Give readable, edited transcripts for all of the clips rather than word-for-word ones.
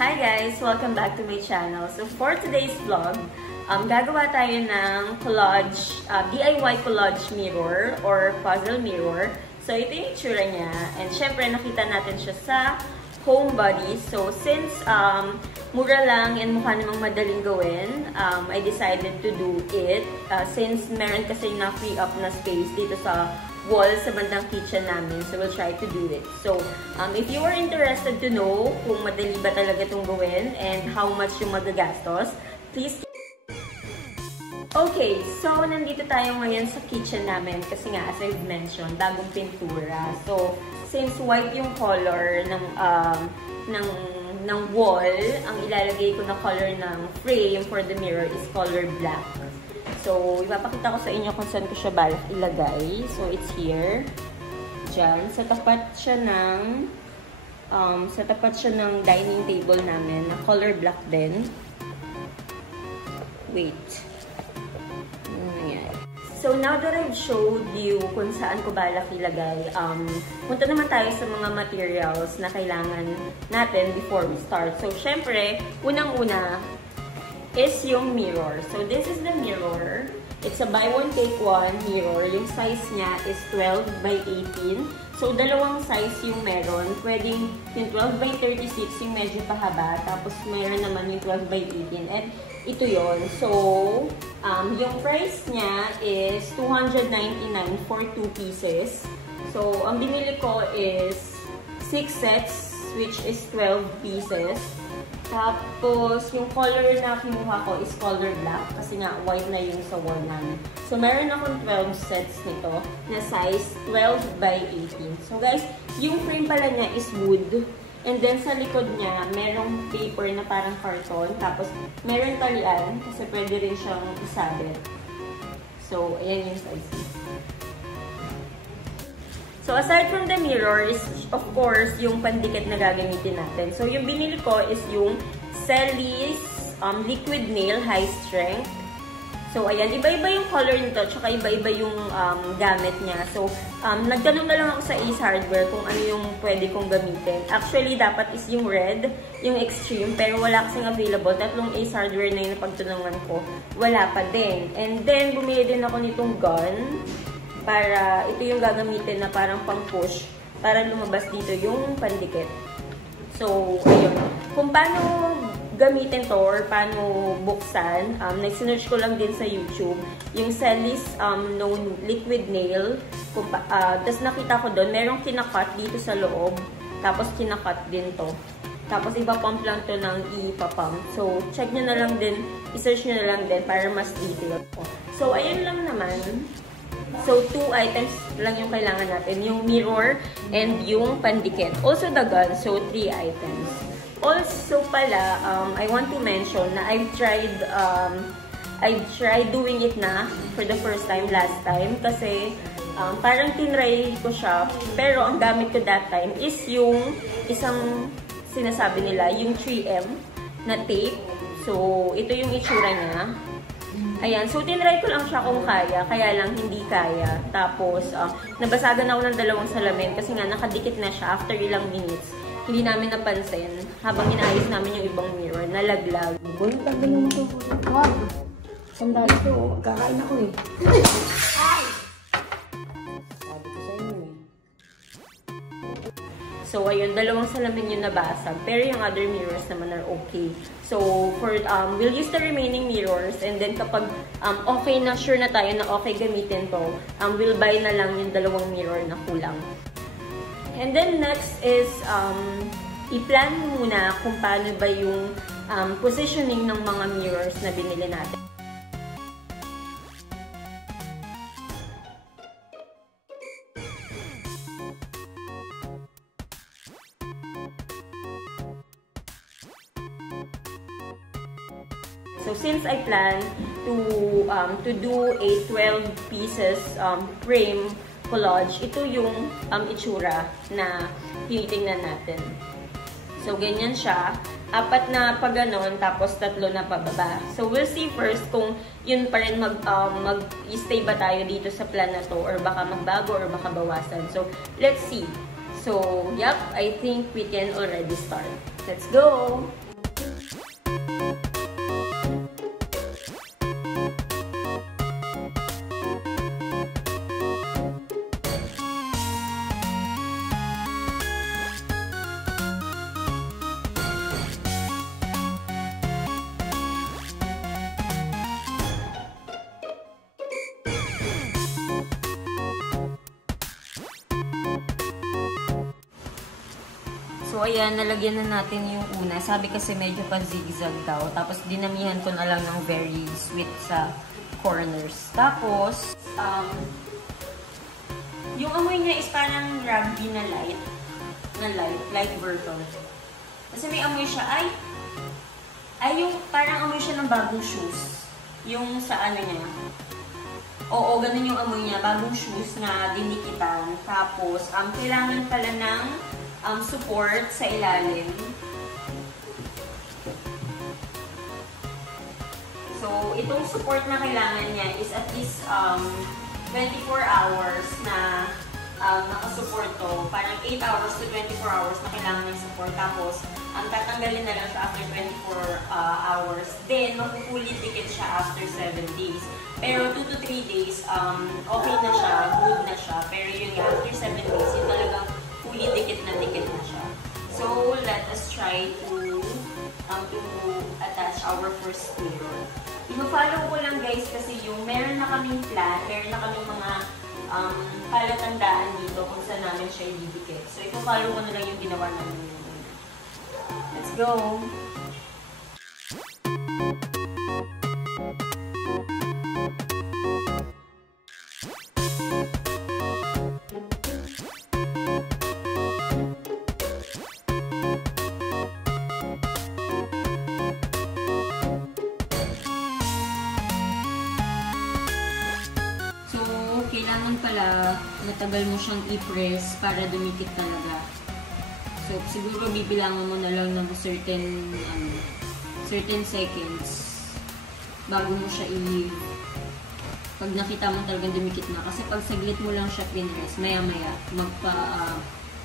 Hi guys! Welcome back to my channel. So for today's vlog, gagawa tayo ng collage, DIY collage mirror or puzzle mirror. So ito yung itsura niya. And syempre nakita natin siya sa homebody. So since mura lang and mukha namang madaling gawin, I decided to do it. Since meron kasi na free up na space dito sa wall sa bandang kitchen namin. So, we'll try to do it. So, if you are interested to know kung madali ba talaga itong gawin and how much yung magagastos, please. Okay, so nandito tayo ngayon sa kitchen namin kasi nga, as I've mentioned, bagong pintura. So, since white yung color ng wall, ang ilalagay ko na color ng frame for the mirror is color black. So, ipapakita ko sa inyo kung saan ko siya balak ilagay. So, it's here. Diyan. Sa tapat siya ng dining table namin na color black din. Wait. Ayan. So, now that I've showed you kung saan ko balak ilagay, punta naman tayo sa mga materials na kailangan natin before we start. So, syempre, unang-una, is yung mirror. So, this is the mirror. It's a buy one, take one mirror. Yung size niya is 12 by 18. So, dalawang size yung meron. Pwedeng yung 12 by 36 yung medyo pahaba. Tapos, mayroon naman yung 12 by 18. And ito yon. So, yung price niya is $299 for 2 pieces. So, ang binili ko is 6 sets, which is 12 pieces. Tapos, yung color na kinuha ko is color black kasi nga white na yung sa wall namin. So, meron akong 12 sets nito na size 12 by 18. So, guys, yung frame pala niya is wood. And then, sa likod niya, merong paper na parang karton. Tapos, meron talian kasi pwede rin siyang isabit. So, ayan yung size. So, aside from the mirror is, of course, yung pandikit na gagamitin natin. So, yung binili ko is yung Celly's Liquid Nail High Strength. So, ayan. Iba-iba yung color nito, tsaka iba-iba yung gamit niya. So, nagtanong na lang ako sa Ace Hardware kung ano yung pwede kong gamitin. Actually, dapat is yung red, yung extreme, pero wala kasing available. Tatlong Ace Hardware na yung napagtunungan ko, wala pa din. And then, bumili din ako nitong gun. Para ito yung gagamitin na parang pang-push para lumabas dito yung pandikit. So, ayun. Kung paano gamitin to or paano buksan, nag-search ko lang din sa YouTube yung Celly's Liquid Nail. Tapos nakita ko doon, merong kinakat dito sa loob. Tapos kinakat din to. Tapos ipapump lang to ng ipapump. So, check nyo na lang din, isearch nyo na lang din para mas detailed po. So, ayun lang naman. So, 2 items lang yung kailangan natin. Yung mirror and yung pandikit. Also the gun. So, 3 items. Also pala, I want to mention na I've tried doing it na for the first time last time. Kasi, parang tinry ko siya. Pero, ang gamit ko that time is yung isang sinasabi nila, yung 3M na tape. So, ito yung itsura niya. Ayan, so tinry ko lang siya kung kaya lang hindi kaya. Tapos, nabasagan ako ng 2 salamin kasi nga nakadikit na siya after ilang minutes. Hindi namin napansin habang inaayos namin yung ibang mirror, nalaglag. Boy, tagal naman ito. Wag! Sandali ito, kakain ako eh. Ay! Sabi ko sa inyo eh. So, ayun, 2 salamin yung nabasag. Pero yung other mirrors naman are okay. So, we'll use the remaining mirrors and then kapag okay na, sure na tayo na okay gamitin to, we'll buy na lang yung 2 mirror na kulang. And then next is, i-plan muna kung paano ba yung positioning ng mga mirrors na binili natin. So, since I plan to do a 12 pieces frame collage, ito yung itsura na tinitingnan natin. So, ganyan siya. 4 na pa ganon, tapos 3 na pababa. So, we'll see first kung yun pa rin mag-stay ba tayo dito sa plan na to or baka magbago or baka bawasan. So, let's see. So, yep, I think we can already start. Let's go! So, ayan, nalagyan na natin yung una. Sabi kasi medyo pa zigzag daw. Tapos, dinamihan ko na lang ng very sweet sa corners. Tapos, yung amoy niya is parang rugby na light version. Kasi may amoy siya, ay yung parang amoy siya ng bagong shoes. Yung sa ano niya. Oo, ganun yung amoy niya. Bagong shoes na dinikitan. Tapos, kailangan pala ng support sa ilalim. So, itong support na kailangan niya is at least 24 hours na nakasupport to. Parang 8 hours to 24 hours na kailangan ng support. Tapos, tatanggalin na lang siya after 24 hours. Then, mapupulit dikit siya after 7 days. Pero 2 to 3 days, okay na siya, good na siya. Pero yun nga, after 7 days, yun talagang fully dikit na siya. So, let us try to attach our first mirror. Ino-follow ko lang guys kasi yung meron na kaming plan, meron na kaming mga palatandaan dito kung saan namin siya ididikit. So, ito-follow ko na lang yung ginawa namin. Let's go! Kailangan pala matagal mo siyang i-press para dumikit talaga. So, siguro bibilangan mo na lang ng certain seconds bago mo siya pag nakita mo talagang dumikit na. Kasi pag saglit mo lang siya pinress, maya-maya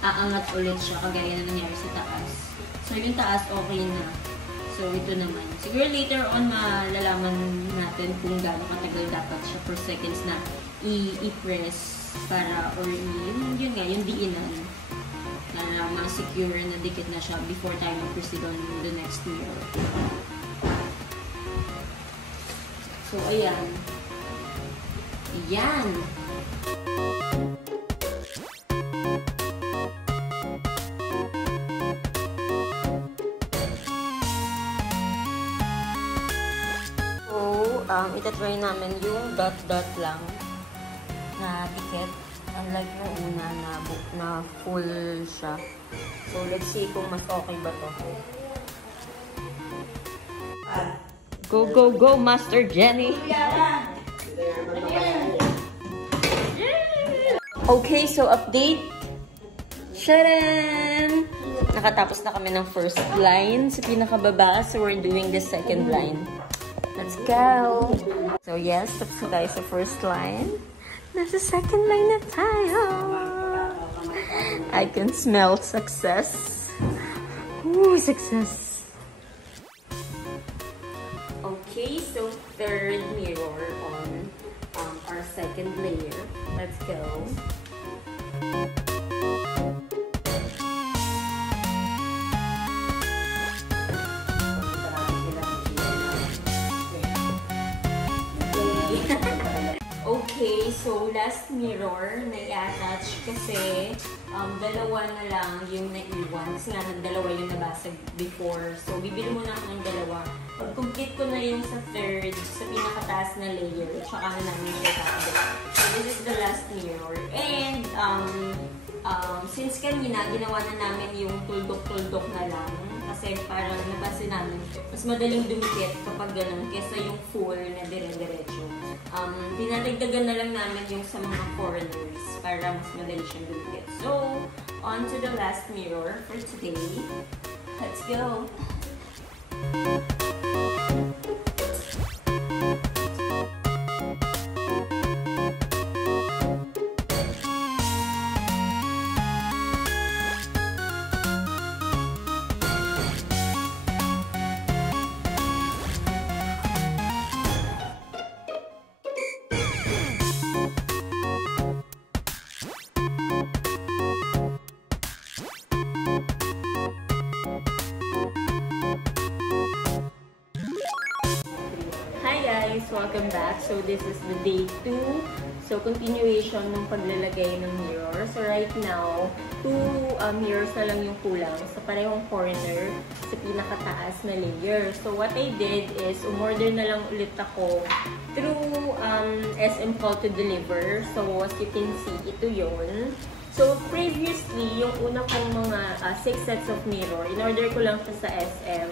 aangat ulit siya kagaya na nangyari sa taas. So, yung taas okay na. So, ito naman. Siguro later on malalaman natin kung gaano katagal dapat siya per seconds na i-press para, or yun nga, yung diinan na ma-secure na dikit na siya before tayo mag-proceed on the next mirror. So, ayan. Ayan! Itatry namin yung dot-dot lang na dikit. Unlike yung una na full siya. So, let's see kung mas okay ba to. Go, go, go, Master Jenny! Okay, so update. Sharan! Nakatapos na kami ng first line sa pinakababa. So, we're doing the second line. Let's go! So, yes, tapos na tayo sa first line. Nasa second line na tayo. I can smell success. Ooh, success! Okay, so third mirror on our second layer. Let's go. Okay, so last mirror na i-attach kasi dalawa na lang yung naiwan. Kasi nga dalawa yung nabasag before. So, bibili muna ako ng dalawa. Pag complete ko na yung sa third, sa pinakataas na layer, tsaka na namin siya kakabit. So, this is the last mirror. And, since kanina, ginawa na namin yung tuldok-tuldok na lang. Kasi parang napansin namin, mas madaling dumikit kapag ganun kesa yung full na dire-diretso. Dinadagdagan na lang namin yung sa mga corners para mas madali siyang dumikit. So, on to the last mirror for today. Let's go! guys! Welcome back. So this is the day 2. So continuation ng paglalagay ng mirror. So right now, 2 mirrors na lang yung kulang sa parehong corner sa pinakataas na layer. So what I did is umorder na lang ulit ako through SM Call to Deliver. So as you can see, ito yon. So previously, yung una kong mga 6 sets of mirror, in-order ko lang siya sa SM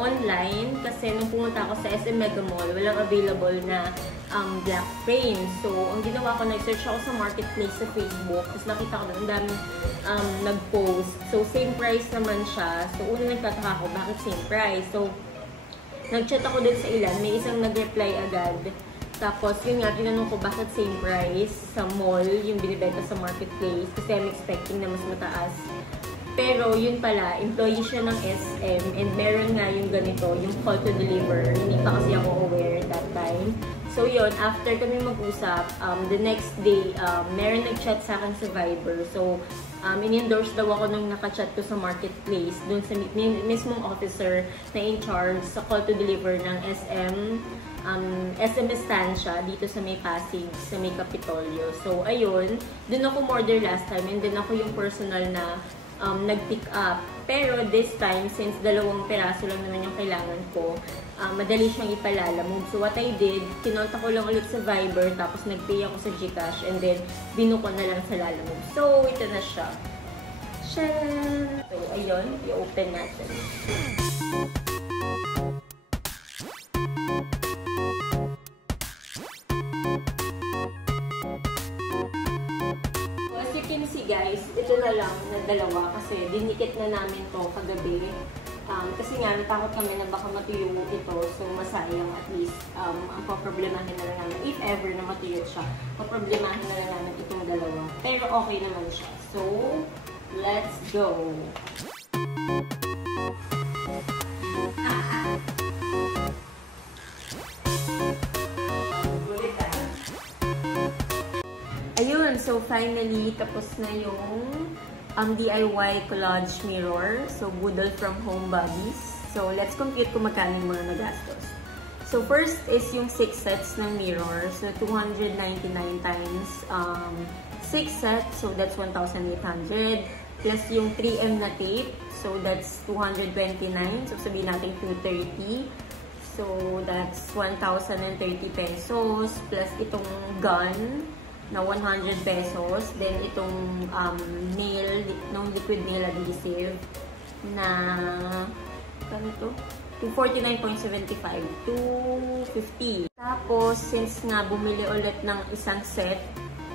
online kasi nung pumunta ako sa SM Mega Mall, walang available na black frame. So ang ginawa ko, nag-search ako sa marketplace sa Facebook, tapos nakita ko na ang daming nag-post. So same price naman siya. So una nagtataka ako, bakit same price? So nag-chat ako dun sa ilan, may isang nag-reply agad. Tapos, yun nga, tinanong ko bakit same price sa mall, yung binibenta sa marketplace, kasi I'm expecting na mas mataas. Pero, yun pala, employee siya ng SM, and meron nga yung ganito, yung call to deliver. Hindi pa kasi ako aware that time. So, yun, after kami mag-usap, the next day, meron nag-chat sa akin sa Viber. So, in-endorse daw ako nung nakachat ko sa marketplace, dun sa mismong officer na in charge sa call to deliver ng SM Estancia dito sa may Pasig, sa may Kapitolyo. So, ayun, dun ako order last time, and then ako yung personal na nag-pick up. Pero this time, since 2 peraso lang naman yung kailangan ko, madali siyang ipalalamove. So what I did, kinolta ko lang ulit sa Viber, tapos nag-pay ako sa Gcash, and then binuko na lang sa lalamove. So ito na siya. Shan! So ayun, i-open natin. Guys, ito na lang na 2 kasi dinikit na namin to kagabi. Kasi nga, natakot kami na baka matuyo ito. So, masayang at least ang paproblemahin na lang namin. If ever na matuyo siya, paproblemahin na lang namin itong 2. Pero okay naman siya. So, let's go! Ayun, so finally, tapos na yung DIY Collage Mirror. So, Boodle from Home Bodies. So, let's compute kung magkano yung mga nagastos. So, first is yung 6 sets ng mirror. So, 299 times 6 sets. So, that's 1,800. Plus yung 3M na tape. So, that's 229. So, sabihin natin 230. So, that's 1,030 pesos. Plus itong gun na 100 pesos. Then, itong nail, liquid nail adhesive na, kano to? 249.75. 250. Tapos, since nga bumili ulit ng isang set,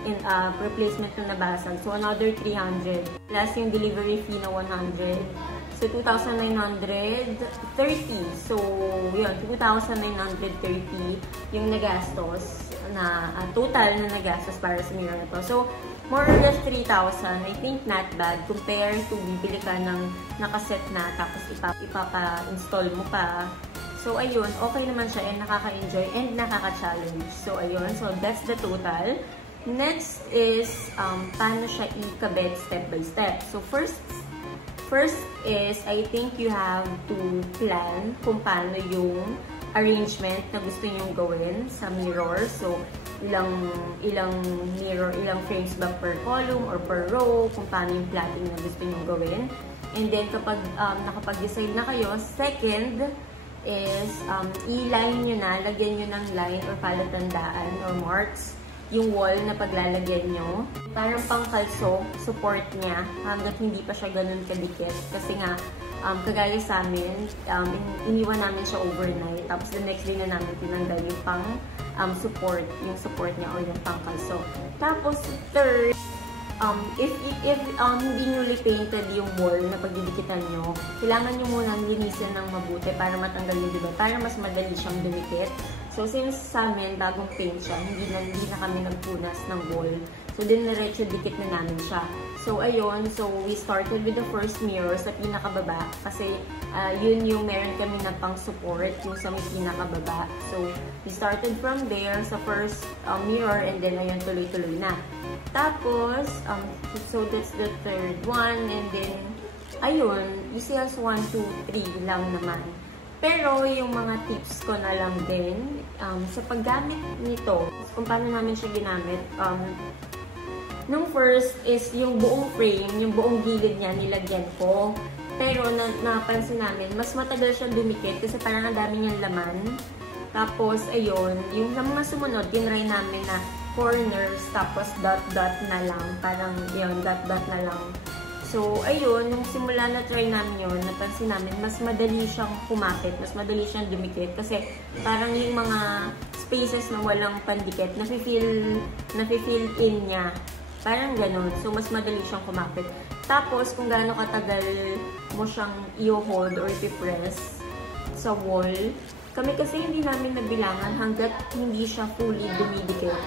in replacement na nabasag, so another 300. Plus yung delivery fee na 100. So, 2,930. So, yun, 2,930 yung nagastos na total na nagastos para sa mirror na to. So, more or less 3,000. I think not bad compared to bibili ka ng nakaset na tapos ipapa-install mo pa. So, ayun, okay naman siya and nakaka-enjoy and nakaka-challenge. So, ayun. So, that's the total. Next is, paano siya ikabit step by step. So, first is, I think you have to plan kung paano yung arrangement na gusto nyong gawin sa mirror. So, ilang mirror, ilang frames ba per column or per row, kung paano yung plotting na gusto nyong gawin. And then, kapag nakapag-decide na kayo, second is, i-line nyo na, lagyan nyo ng line or palatandaan or marks yung wall na paglalagyan nyo. Parang pangkalso, support niya hanggat hindi pa siya ganun kadikit. Kasi nga, kagaya sa amin, iniwan namin siya overnight. Tapos the next day na namin tinanggal yung pang support niya o yung pangkalso. Tapos third, if hindi newly painted yung wall na pagdidikitan nyo, kailangan nyo munang linisin ng mabuti para matanggal yung diba, para mas madali siyang dumikit. So, since sa amin, bagong paint siya, hindi na kami nagpunas ng wall. So, diniretso dikit na namin siya. So, ayun. So, we started with the first mirror sa pinakababa. Kasi, yun yung meron kami na pang-support, yung sa may pinakababa. So, we started from there sa first mirror and then, ayun, tuloy-tuloy na. Tapos, so that's the third one. And then, ayun, easy as 1, 2, 3 lang naman. Pero yung mga tips ko na lang din sa paggamit nito, kung paano namin siya ginamit, nung first is yung buong frame, yung buong gilid niya nilagyan ko. Pero napansin namin, mas matagal siyang dumikit kasi parang ang dami niyang laman. Tapos, ayun, yung sa mga sumunod, tinry namin na corners, tapos dot-dot na lang. Parang, yun, dot-dot na lang. So, ayun, nung simula na try namin yun, napansin namin, mas madali siyang kumapit, mas madali siyang dumikit. Kasi, parang yung mga spaces na walang pandikit, nafe-fill in niya. Parang ganun. So, mas madali siyang kumapit. Tapos, kung gaano katagal mo siyang i-hold or i-press sa wall, kami kasi hindi namin nabilangan hanggat hindi siya fully dumidikit.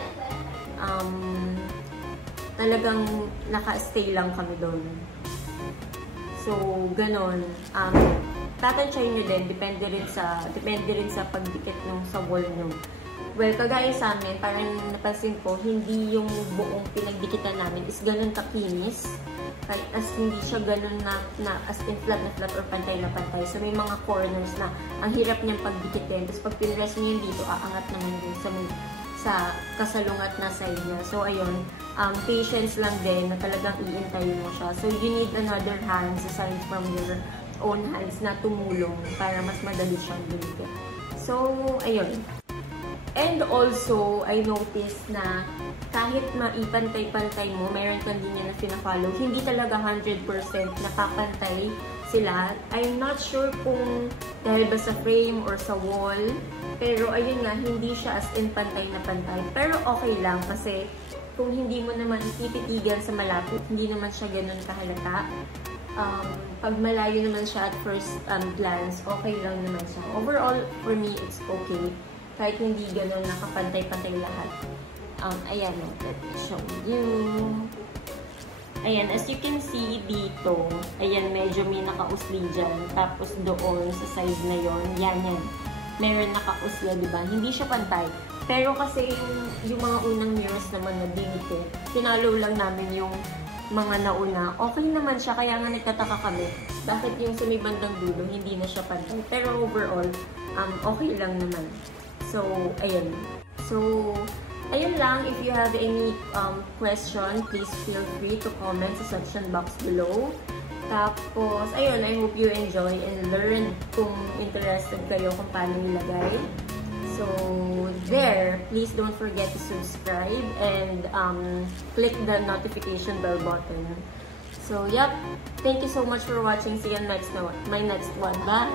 Talagang naka-stay lang kami doon. So, ganun. Tatansyahin nyo din. Depende rin sa pagdikit nung sa wall nyo. Well, kagaya sa amin, parang napansin ko, hindi yung buong pinagdikitan namin is ganun kakinis. Kahit as hindi siya ganun na as in flat na flat or pantay na pantay. So, may mga corners na ang hirap niyang pagdikitin. Tapos, pag pinress niyo yun dito, aangat naman din sa kasalungat na side niya. So, ayun, patience lang din na talagang iintayin mo siya. So, you need another hands aside from your own hands na tumulong para mas madali siyang dumikit. So, ayun. And also, I noticed na kahit maipantay-pantay mo, mayroon kang linya na pina-follow, hindi talaga 100% napapantay sila. I'm not sure kung dahil ba sa frame or sa wall, pero ayun nga, hindi siya as in pantay na pantay. Pero okay lang kasi kung hindi mo naman tititigan sa malapit, hindi naman siya ganun kahalata. Pag malayo naman siya at first glance, okay lang naman siya. Overall, for me, it's okay. Kahit hindi ganun nakapantay-pantay lahat. Ayan, let me show you. Ayan, as you can see dito, ayan, medyo may nakausli dyan. Tapos doon, sa side na yon, yan. Meron nakausli, diba? Hindi siya pantay. Pero kasi yung mga unang mirrors naman na dinikit, pinalo lang namin yung mga nauna. Okay naman siya, kaya nga nagtataka kami. Bakit yung sa may bandang dulo, hindi na siya pantay. Pero overall, okay lang naman. So, ayun. So, ayun lang. If you have any question, please feel free to comment sa section box below. Tapos, ayun, I hope you enjoy and learn kung interested kayo kung paano nilagay. So, there, please don't forget to subscribe and click the notification bell button. So, yep. Thank you so much for watching. See you next my next one. Bye!